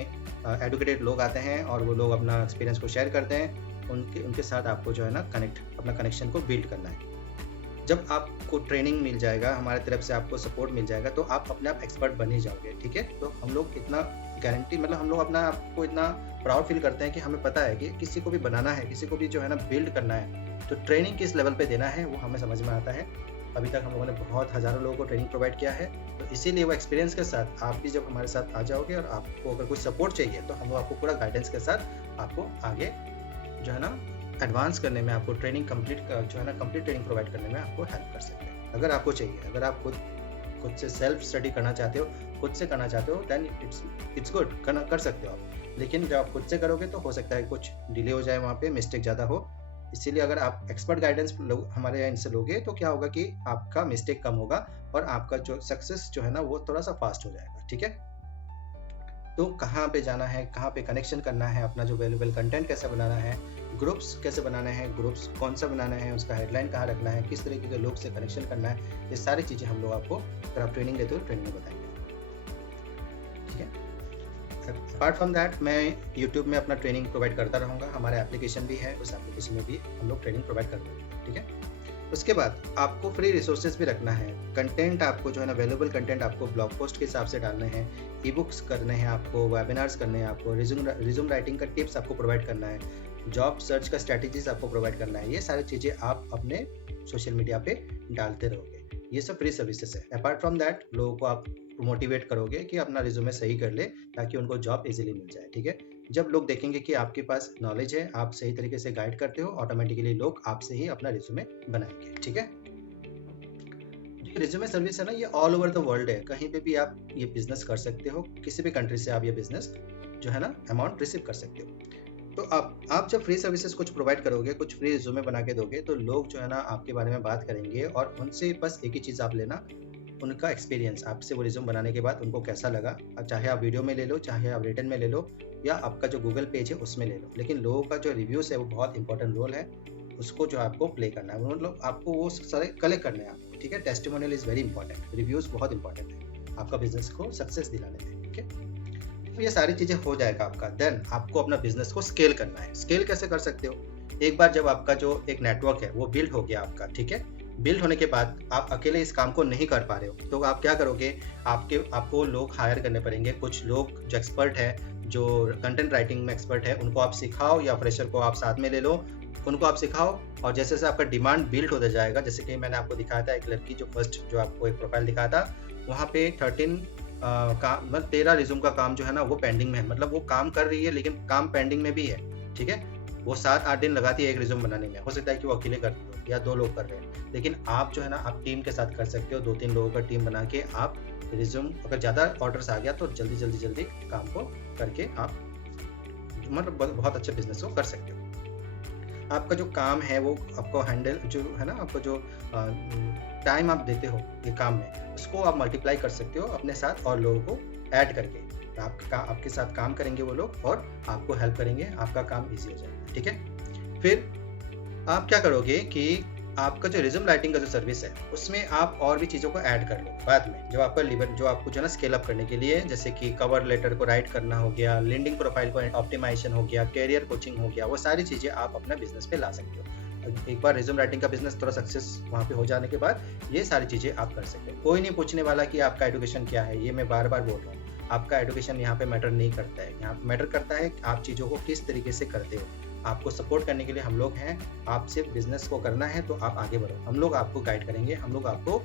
एडुकेटेड लोग आते हैं और वो लोग अपना एक्सपीरियंस को शेयर करते हैं, उनके साथ आपको जो है ना अपना कनेक्शन को बिल्ड करना है। जब आपको ट्रेनिंग मिल जाएगा, हमारे तरफ से आपको सपोर्ट मिल जाएगा, तो आप अपने आप एक्सपर्ट बन ही जाओगे, ठीक है। तो हम लोग इतना गारंटी, मतलब हम लोग अपना आपको इतना प्राउड फील करते हैं कि हमें पता है कि किसी को भी बनाना है, किसी को भी जो है ना बिल्ड करना है, तो ट्रेनिंग किस लेवल पे देना है वो हमें समझ में आता है। अभी तक हम लोगों ने बहुत हज़ारों लोगों को ट्रेनिंग प्रोवाइड किया है, तो इसीलिए वो एक्सपीरियंस के साथ आप भी जब हमारे साथ आ जाओगे और आपको अगर कुछ सपोर्ट चाहिए तो हम लोग आपको पूरा गाइडेंस के साथ आपको आगे जो है ना एडवांस करने में, आपको ट्रेनिंग कंप्लीट ट्रेनिंग प्रोवाइड करने में आपको हेल्प कर सकते हैं। अगर आपको चाहिए, अगर आप खुद से सेल्फ स्टडी करना चाहते हो, खुद से करना चाहते हो, देन इट्स गुड, कर सकते हो आप। लेकिन जब आप खुद से करोगे तो हो सकता है कुछ डिले हो जाए, वहाँ पे मिस्टेक ज़्यादा हो। इसीलिए अगर आप एक्सपर्ट गाइडेंस हमारे यहाँ इनसे लोगे तो क्या होगा कि आपका मिस्टेक कम होगा और आपका जो सक्सेस जो है ना वो थोड़ा सा फास्ट हो जाएगा, ठीक है। तो कहाँ पे जाना है, कहाँ पे कनेक्शन करना है, अपना जो वैल्यूएबल कंटेंट कैसे बनाना है, ग्रुप्स कैसे बनाने हैं, ग्रुप्स कौन सा बनाना है, उसका हेडलाइन कहाँ रखना है, किस तरीके के लोग से कनेक्शन करना है, ये सारी चीज़ें हम लोग आपको अगर आप ट्रेनिंग लेते हो ट्रेनिंग में बताएंगे, ठीक है। अपार्ट फ्रॉम दैट मैं यूट्यूब में अपना ट्रेनिंग प्रोवाइड करता रहूँगा, हमारा एप्लीकेशन भी है, उस एप्लीकेशन में भी हम लोग ट्रेनिंग प्रोवाइड कर देंगे, ठीक है। उसके बाद आपको फ्री रिसोर्सेज भी रखना है, कंटेंट आपको जो है ना वैल्यूएबल कंटेंट आपको ब्लॉग पोस्ट के हिसाब से डालने हैं, ई बुक्स करने हैं आपको, वेबिनार्स करने हैं आपको, रिज्यूम राइटिंग का टिप्स आपको प्रोवाइड करना है, जॉब सर्च का स्ट्रैटेजीज आपको प्रोवाइड करना है। ये सारी चीज़ें आप अपने सोशल मीडिया पे डालते रहोगे, ये सब फ्री सर्विसेज है। अपार्ट फ्रॉम दैट लोगों को आप मोटिवेट करोगे कि अपना रिज्यूमे सही कर ले ताकि उनको जॉब इजीली मिल जाए, ठीक है। जब लोग देखेंगे कि आपके पास नॉलेज है, आप सही तरीके से गाइड करते हो, ऑटोमेटिकली लोग आपसे ही अपना रिज्यूमे बनाएंगे, ठीक है। जो रिज्यूमे सर्विस है ना ये ऑल ओवर द वर्ल्ड है, कहीं पे भी आप ये बिजनेस कर सकते हो, किसी भी कंट्री से आप ये बिजनेस जो है ना अमाउंट रिसीव कर सकते हो। तो आप जब फ्री सर्विसेज कुछ प्रोवाइड करोगे, कुछ फ्री रिज्यूमे बना के दोगे, तो लोग जो है ना आपके बारे में बात करेंगे और उनसे बस एक ही चीज़ आप लेना उनका एक्सपीरियंस आपसे वो रिज्यूम बनाने के बाद उनको कैसा लगा। अब चाहे आप वीडियो में ले लो, चाहे आप रिटन में ले लो, या आपका जो गूगल पेज है उसमें ले लो, लेकिन लोगों का जो रिव्यूज़ है वो बहुत इंपॉर्टेंट रोल है, उसको जो आपको प्ले करना है, मतलब आपको वो सारे कलेक्ट करने हैं आपको, ठीक है। Testimonial is very important, reviews बहुत इंपॉर्टेंट है आपका बिजनेस को सक्सेस दिलाने में, ठीक है। तो ये सारी चीज़ें हो जाएगा आपका, देन आपको अपना बिजनेस को स्केल करना है। स्केल कैसे कर सकते हो? एक बार जब आपका जो एक नेटवर्क है वो बिल्ड हो गया आपका, ठीक है। बिल्ड होने के बाद आप अकेले इस काम को नहीं कर पा रहे हो, तो आप क्या करोगे, आपको लोग हायर करने पड़ेंगे। कुछ लोग जो एक्सपर्ट है, जो कंटेंट राइटिंग में एक्सपर्ट है, उनको आप सिखाओ, या फ्रेशर को आप साथ में ले लो, उनको आप सिखाओ। और जैसे जैसे आपका डिमांड बिल्ड होता जाएगा, जैसे कि मैंने आपको दिखाया था एक लड़की जो फर्स्ट जो आपको एक प्रोफाइल दिखाया था, वहाँ पे 13 रिज्यूम का काम जो है ना वो पेंडिंग में है, मतलब वो काम कर रही है लेकिन काम पेंडिंग में भी है, ठीक है। वो 7-8 दिन लगाती है एक रिज्यूम बनाने में। हो सकता है कि वो अकेले कर रही हो या 2 लोग कर रहे हैं, लेकिन आप जो है ना आप टीम के साथ कर सकते हो। 2-3 लोगों का टीम बना के आप रिज्यूम, अगर ज़्यादा ऑर्डर्स आ गया तो जल्दी काम को करके आप मतलब बहुत अच्छे बिजनेस को कर सकते हो। आपका जो काम है वो आपको हैंडल जो है ना, आपको जो टाइम आप देते हो ये काम में, उसको आप मल्टीप्लाई कर सकते हो अपने साथ और लोगों को ऐड करके। आपके साथ काम करेंगे वो लोग और आपको हेल्प करेंगे, आपका काम ईजी हो जाएगा, ठीक है। फिर आप क्या करोगे कि आपका जो रिज्यूम राइटिंग का जो सर्विस है उसमें आप और भी चीज़ों को ऐड कर लो बाद में, जब आपका जो आपको जो है ना स्केल अप करने के लिए, जैसे कि कवर लेटर को राइट करना हो गया, लिंक्डइन प्रोफाइल को ऑप्टिमाइजेशन हो गया, कैरियर कोचिंग हो गया, वो सारी चीज़ें आप अपना बिजनेस पे ला सकते हो। एक बार रिज्यूम राइटिंग का बिजनेस थोड़ा सक्सेस वहाँ पे हो जाने के बाद ये सारी चीज़ें आप कर सकते हो। कोई नहीं पूछने वाला कि आपका एजुकेशन क्या है, ये मैं बार बार बोल रहा हूँ। आपका एजुकेशन यहाँ पे मैटर नहीं करता है, यहाँ मैटर करता है आप चीज़ों को किस तरीके से करते हो। आपको सपोर्ट करने के लिए हम लोग हैं, आप सिर्फ बिजनेस को करना है तो आप आगे बढ़ो, हम लोग आपको गाइड करेंगे, हम लोग आपको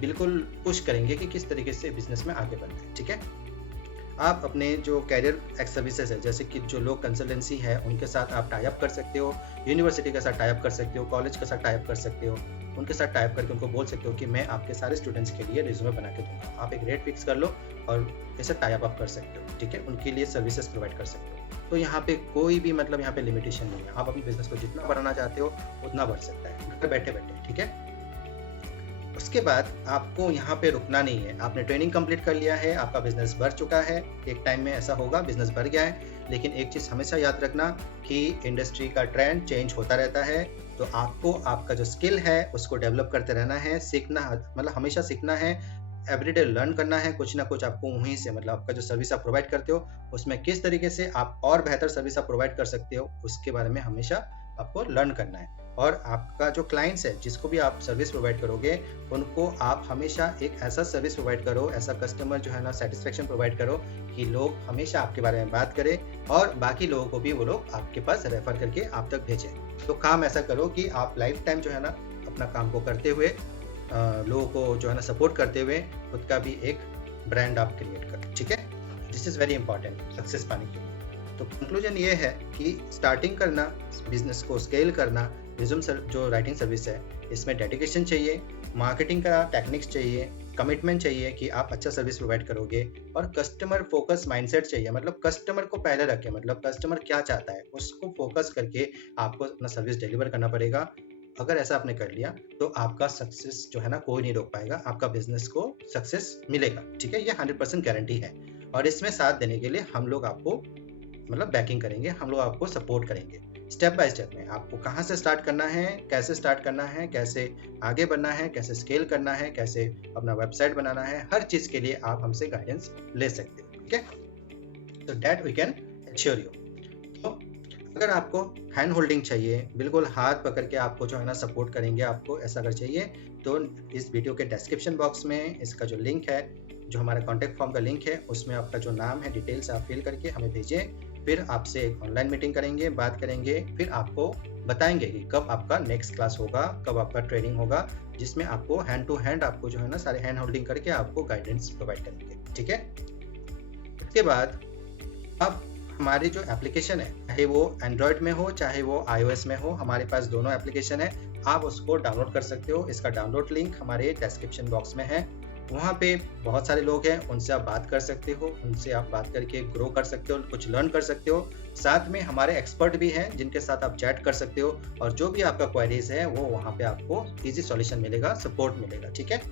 बिल्कुल पुश करेंगे कि किस तरीके से बिजनेस में आगे बढ़ना है, ठीक है। आप अपने जो कैरियर एक्स सर्विसेज है, जैसे कि जो लोग कंसल्टेंसी है उनके साथ आप टाई अप कर सकते हो, यूनिवर्सिटी के साथ टाई अप कर सकते हो, कॉलेज के साथ टाई अप कर सकते हो, उनके साथ टाई अप करके उनको बोल सकते हो कि मैं आपके सारे स्टूडेंट्स के लिए रिज्यूमे बना के दूंगा, आप एक रेट फिक्स कर लो और ऐसे टाई अप कर सकते हो, ठीक है। उनके लिए सर्विसेज प्रोवाइड कर सकते हो। तो यहाँ पे कोई भी मतलब यहाँ पे लिमिटेशन नहीं है, आप अपने बिजनेस को जितना बढ़ाना चाहते हो उतना बढ़ सकता है घर बैठे बैठे, ठीक है। उसके बाद आपको यहाँ पे रुकना नहीं है, आपने ट्रेनिंग कंप्लीट कर लिया है, आपका बिजनेस बढ़ चुका है। एक टाइम में ऐसा होगा बिजनेस बढ़ गया है, लेकिन एक चीज़ हमेशा याद रखना कि इंडस्ट्री का ट्रेंड चेंज होता रहता है, तो आपको आपका जो स्किल है उसको डेवलप करते रहना है, सीखना मतलब हमेशा सीखना है, एवरीडे लर्न करना है कुछ ना कुछ आपको वहीं से, मतलब आपका जो सर्विस आप प्रोवाइड करते हो उसमें किस तरीके से आप और बेहतर सर्विस आप प्रोवाइड कर सकते हो उसके बारे में हमेशा आपको लर्न करना है। और आपका जो क्लाइंट्स है जिसको भी आप सर्विस प्रोवाइड करोगे उनको आप हमेशा एक ऐसा सर्विस प्रोवाइड करो, ऐसा कस्टमर जो है ना सेटिस्फेक्शन प्रोवाइड करो कि लोग हमेशा आपके बारे में बात करें और बाकी लोगों को भी वो लोग आपके पास रेफर करके आप तक भेजें। तो काम ऐसा करो कि आप लाइफ टाइम जो है ना अपना काम को करते हुए लोगों को जो है ना सपोर्ट करते हुए खुद का भी एक ब्रांड आप क्रिएट करो, ठीक है। This is very important success पाने के लिए। तो कंक्लूजन ये है कि स्टार्टिंग करना, बिजनेस को स्केल करना, रिज्यूम जो राइटिंग सर्विस है इसमें डेडिकेशन चाहिए, मार्केटिंग का टेक्निक्स चाहिए, कमिटमेंट चाहिए कि आप अच्छा सर्विस प्रोवाइड करोगे, और कस्टमर फोकस माइंडसेट चाहिए, मतलब कस्टमर को पहले रखें, मतलब कस्टमर क्या चाहता है उसको फोकस करके आपको अपना सर्विस डिलीवर करना पड़ेगा। अगर ऐसा आपने कर लिया तो आपका सक्सेस जो है ना कोई नहीं रोक पाएगा, आपका बिजनेस को सक्सेस मिलेगा, ठीक है। ये 100% गारंटी है, और इसमें साथ देने के लिए हम लोग आपको मतलब बैकिंग करेंगे, हम लोग आपको सपोर्ट करेंगे स्टेप बाय स्टेप में। आपको कहाँ से स्टार्ट करना है, कैसे स्टार्ट करना है, कैसे आगे बढ़ना है, कैसे स्केल करना है, कैसे अपना वेबसाइट बनाना है, हर चीज़ के लिए आप हमसे गाइडेंस ले सकते हो, ठीक है। तो that we can assure you. तो अगर आपको हैंड होल्डिंग चाहिए, बिल्कुल हाथ पकड़ के आपको जो है ना सपोर्ट करेंगे, आपको ऐसा अगर चाहिए तो इस वीडियो के डिस्क्रिप्शन बॉक्स में इसका जो लिंक है, जो हमारा कॉन्टैक्ट फॉर्म का लिंक है, उसमें आपका जो नाम है डिटेल्स आप फिल करके हमें भेजें। फिर आपसे एक ऑनलाइन मीटिंग करेंगे, बात करेंगे, फिर आपको बताएंगे कि कब आपका नेक्स्ट क्लास होगा, कब आपका ट्रेनिंग होगा, जिसमें आपको हैंड टू हैंड आपको जो है ना सारे हैंड होल्डिंग करके आपको गाइडेंस प्रोवाइड करेंगे, ठीक है। इसके बाद अब हमारी जो एप्लीकेशन है, चाहे वो एंड्रॉयड में हो चाहे वो iOS में हो, हमारे पास दोनों एप्लीकेशन है, आप उसको डाउनलोड कर सकते हो। इसका डाउनलोड लिंक हमारे डिस्क्रिप्शन बॉक्स में है, वहाँ पे बहुत सारे लोग हैं, उनसे आप बात कर सकते हो, उनसे आप बात करके ग्रो कर सकते हो, कुछ लर्न कर सकते हो। साथ में हमारे एक्सपर्ट भी हैं जिनके साथ आप चैट कर सकते हो, और जो भी आपका क्वेरीज है वो वहाँ पे आपको इजी सॉल्यूशन मिलेगा, सपोर्ट मिलेगा, ठीक है।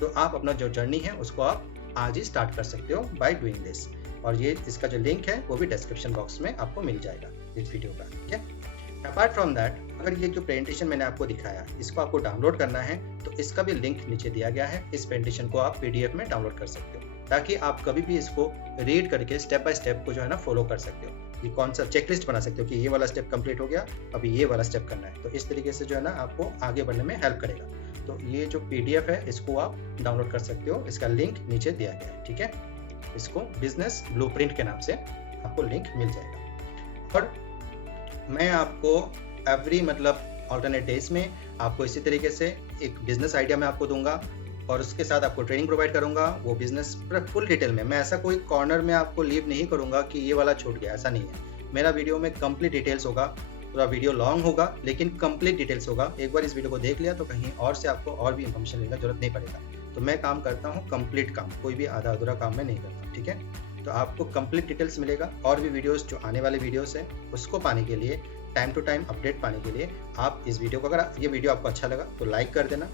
तो आप अपना जो जर्नी है उसको आप आज ही स्टार्ट कर सकते हो बाय डूइंग दिस। और ये इसका जो लिंक है वो भी डिस्क्रिप्शन बॉक्स में आपको मिल जाएगा इस वीडियो का, ठीक है। अपार्ट फ्रॉम दैट, अगर ये जो प्रेजेंटेशन मैंने आपको दिखाया इसको आपको डाउनलोड करना है तो इसका भी लिंक नीचे दिया गया है। इस प्रेजेंटेशन को आप PDF में डाउनलोड कर सकते हो ताकि आप कभी भी इसको रीड करके स्टेप बाय स्टेप को जो है ना फॉलो कर सकते हो कि कौन सा चेकलिस्ट बना सकते हो कि ये वाला स्टेप कंप्लीट हो गया, अभी ये वाला स्टेप करना है। तो इस तरीके से जो है ना आपको आगे बढ़ने में हेल्प करेगा। तो ये जो PDF है इसको आप डाउनलोड कर सकते हो, इसका लिंक नीचे दिया गया है, ठीक है। इसको बिजनेस ब्लूप्रिंट के नाम से आपको लिंक मिल जाएगा। और मैं आपको एवरी ऑल्टरनेट डेज में आपको इसी तरीके से एक बिजनेस आइडिया मैं आपको दूंगा और उसके साथ आपको ट्रेनिंग प्रोवाइड करूंगा, वो बिजनेस पूरा फुल डिटेल में। मैं ऐसा कोई कॉर्नर में आपको लीव नहीं करूंगा कि ये वाला छूट गया, ऐसा नहीं है। मेरा वीडियो में कंप्लीट डिटेल्स होगा, पूरा वीडियो लॉन्ग होगा लेकिन कंप्लीट डिटेल्स होगा। एक बार इस वीडियो को देख लिया तो कहीं और से आपको और भी इन्फॉर्मेशन लेने की जरूरत नहीं पड़ेगा। तो मैं काम करता हूँ कंप्लीट काम, कोई भी आधा अधूरा काम मैं नहीं करता, ठीक है। तो आपको कंप्लीट डिटेल्स मिलेगा। और भी वीडियोस जो आने वाले वीडियोस है उसको पाने के लिए, टाइम टू टाइम अपडेट पाने के लिए आप इस वीडियो को, अगर ये वीडियो आपको अच्छा लगा तो लाइक कर देना,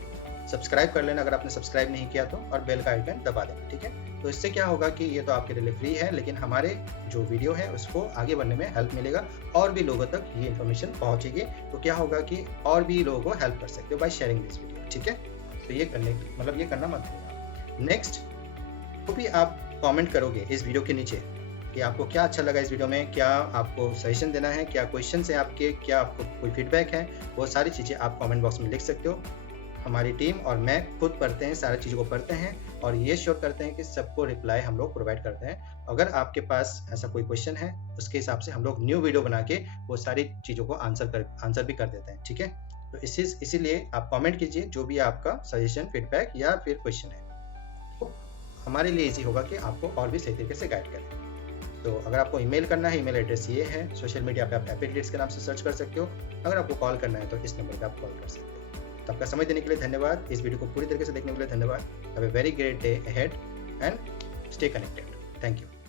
सब्सक्राइब कर लेना अगर आपने सब्सक्राइब नहीं किया तो, और बेल का आइकन दबा देना, ठीक है। तो इससे क्या होगा कि ये तो आपके लिए फ्री है लेकिन हमारे जो वीडियो है उसको आगे बढ़ने में हेल्प मिलेगा और भी लोगों तक ये इन्फॉर्मेशन पहुंचेगी। तो क्या होगा कि और भी लोगों को हेल्प कर सकते हो बाय शेयरिंग दिस वीडियो, ठीक है। तो ये करने ये करना मत भूलना। नेक्स्ट, तो भी आप कमेंट करोगे इस वीडियो के नीचे कि आपको क्या अच्छा लगा इस वीडियो में, क्या आपको सजेशन देना है, क्या क्वेश्चन है आपके, क्या आपको कोई फीडबैक है, वो सारी चीज़ें आप कमेंट बॉक्स में लिख सकते हो। हमारी टीम और मैं खुद पढ़ते हैं, सारी चीज़ों को पढ़ते हैं और ये श्योर करते हैं कि सबको रिप्लाई हम लोग प्रोवाइड करते हैं। अगर आपके पास ऐसा कोई क्वेश्चन है उसके हिसाब से हम लोग न्यू वीडियो बना के वो सारी चीज़ों को आंसर भी कर देते हैं, ठीक है। तो इसीलिए आप कमेंट कीजिए जो भी आपका सजेशन, फीडबैक या फिर क्वेश्चन है, तो हमारे लिए इजी होगा कि आपको और भी सही तरीके से गाइड करें। तो अगर आपको ईमेल करना है, ईमेल एड्रेस ये है। सोशल मीडिया पे आप एफिलिएट्स के नाम से सर्च कर सकते हो। अगर आपको कॉल करना है तो इस नंबर पे आप कॉल कर सकते हो। तो आपका समय देने के लिए धन्यवाद। इस वीडियो को पूरी तरीके से देखने के लिए धन्यवाद। Have a very great day ahead and stay connected. Thank you.